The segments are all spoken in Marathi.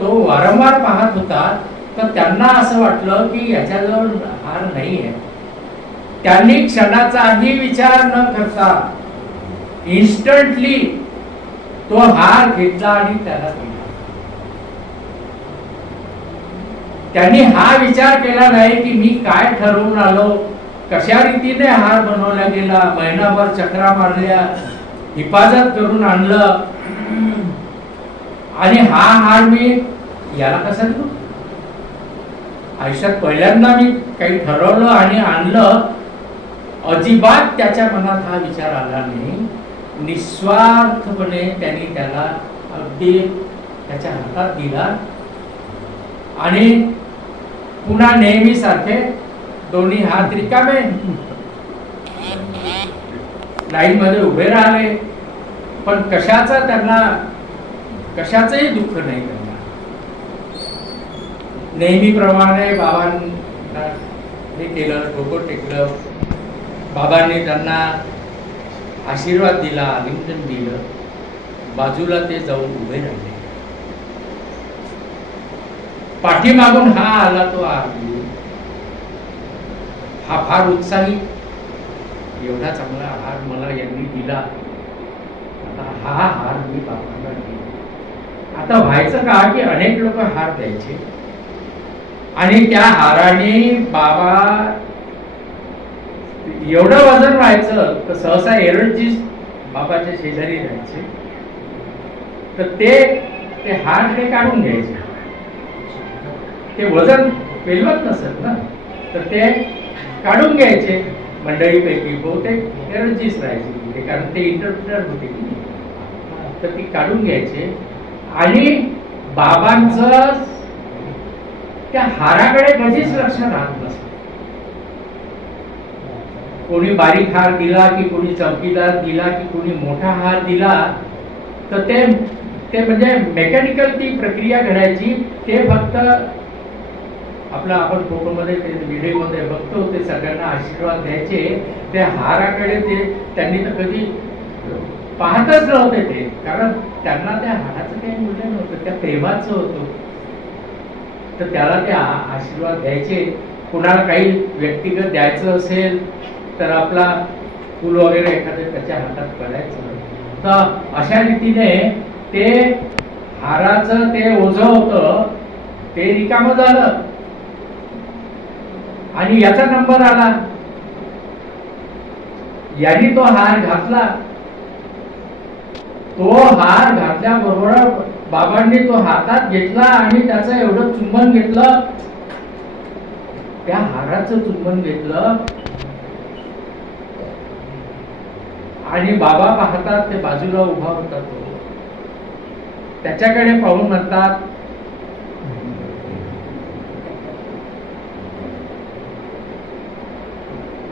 तो वारंवार पाहत होता, तर त्यांना असं वाटलं की याच्याजवळ हार नाही आहे. त्यांनी क्षणाचाही विचार न करता इन्स्टंटली तो हार घेतला आणि त्याला दिला. त्यांनी हा विचार केला नाही की मी काय ठरवून आलो, कशा रीतीने हार बनवला गेला, महिनाभर चक्रा मारल्या, हिफाजत करून आणलं आणि हा हार मी याला कसा देऊ. आयुष्यात पहिल्यांदा मी काही ठरवलं आणि आणलं, अजिबात त्याच्या मनात हा विचार आला नाही. निस्वार्थपणे त्यांनी त्याला अगदी त्याच्या हातात दिला आणि पुन्हा नेहमीसारखे दोन्ही हात रिकामे लाईन मध्ये उभे राहिले. पण त्यांना कशाचंही दुःख नाही. त्यांना नेहमीप्रमाणे बाबांना हे केलं, डोकं टेकलं. बाबांनी त्यांना आशीर्वाद दिला, आलिंगन दिलं. बाजूला ते जाऊन उभे राहिले. पाठीमागून हा आला तो आरती. हा फार उत्साही, एवढा चांगला हार मला यांनी दिला, आता हा हार मी बाबांना दिला. आता व्हायचं का की अनेक लोक हार द्यायचे आणि त्या हाराने बाबा एवढं वजन व्हायचं तर सहसा एरडजी बाबाच्या शेजारी राहायचे, तर ते हार ते काढून घ्यायचे. ते वजन पेलवत नसत ना, तर ते काढून घ्यायचे. मंडळीपैकी बहुतेक एरडजीच राहायचे, कारण ते इंटरप्रिटर होते की नाही, तर ती काढून घ्यायचे आणि बाबांचं त्या हाराकडे कधीच लक्ष राहत नसत. कोणी बारीक हार दिला की कोणी चमकीदार दिला की कोणी मोठा हार दिला, तर ते म्हणजे मेकॅनिकल ती प्रक्रिया घडायची. ते फक्त आपण फोटोमध्ये व्हिडिओमध्ये बघतो, ते सगळ्यांना आशीर्वाद द्यायचे. त्या हाराकडे त्यांनी तर कधी पाहतच नव्हते ते, कारण त्यांना त्या हाराचं काही मूल्य नव्हतं, त्या प्रेमाचं होतं. तर त्याला ते आशीर्वाद द्यायचे. कुणाला काही व्यक्तिगत द्यायचं असेल तर आपला फूल वगैरे एखादं त्याच्या हातात पडायचं. तर अशा रीतीने ते हाराचं ते ओझं होतं ते रिकामं झालं आणि याचा नंबर आला. यांनी तो हार घातला. तो हार घातल्याबरोबर बाबांनी तो हातात घेतला आणि त्याचं एवढं चुंबन घेतलं, त्या हाराचं चुंबन घेतलं आणि बाबा पाहतात, ते बाजूला उभा होता, तो त्याच्याकडे पाहून म्हणतात,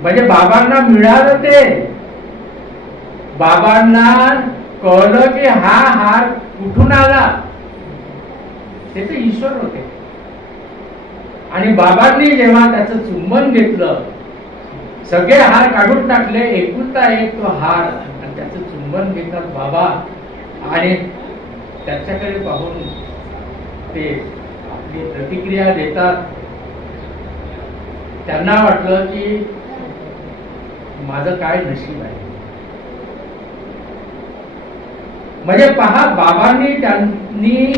म्हणजे बाबांना मिळालं. ते बाबांना कळलं की हा हार कुठून आला. ते तर ईश्वर होते. आणि बाबांनी जेव्हा त्याचं चुंबन घेतलं, सगळे हार काढून टाकले, एकुलता एक तो हार, आणि त्याचं चुंबन घेतात बाबा आणि त्याच्याकडे पाहून ते आपली प्रतिक्रिया देतात. त्यांना वाटलं की माझं काय नशीब आहे. म्हणजे पहा, बाबांनी त्यांनी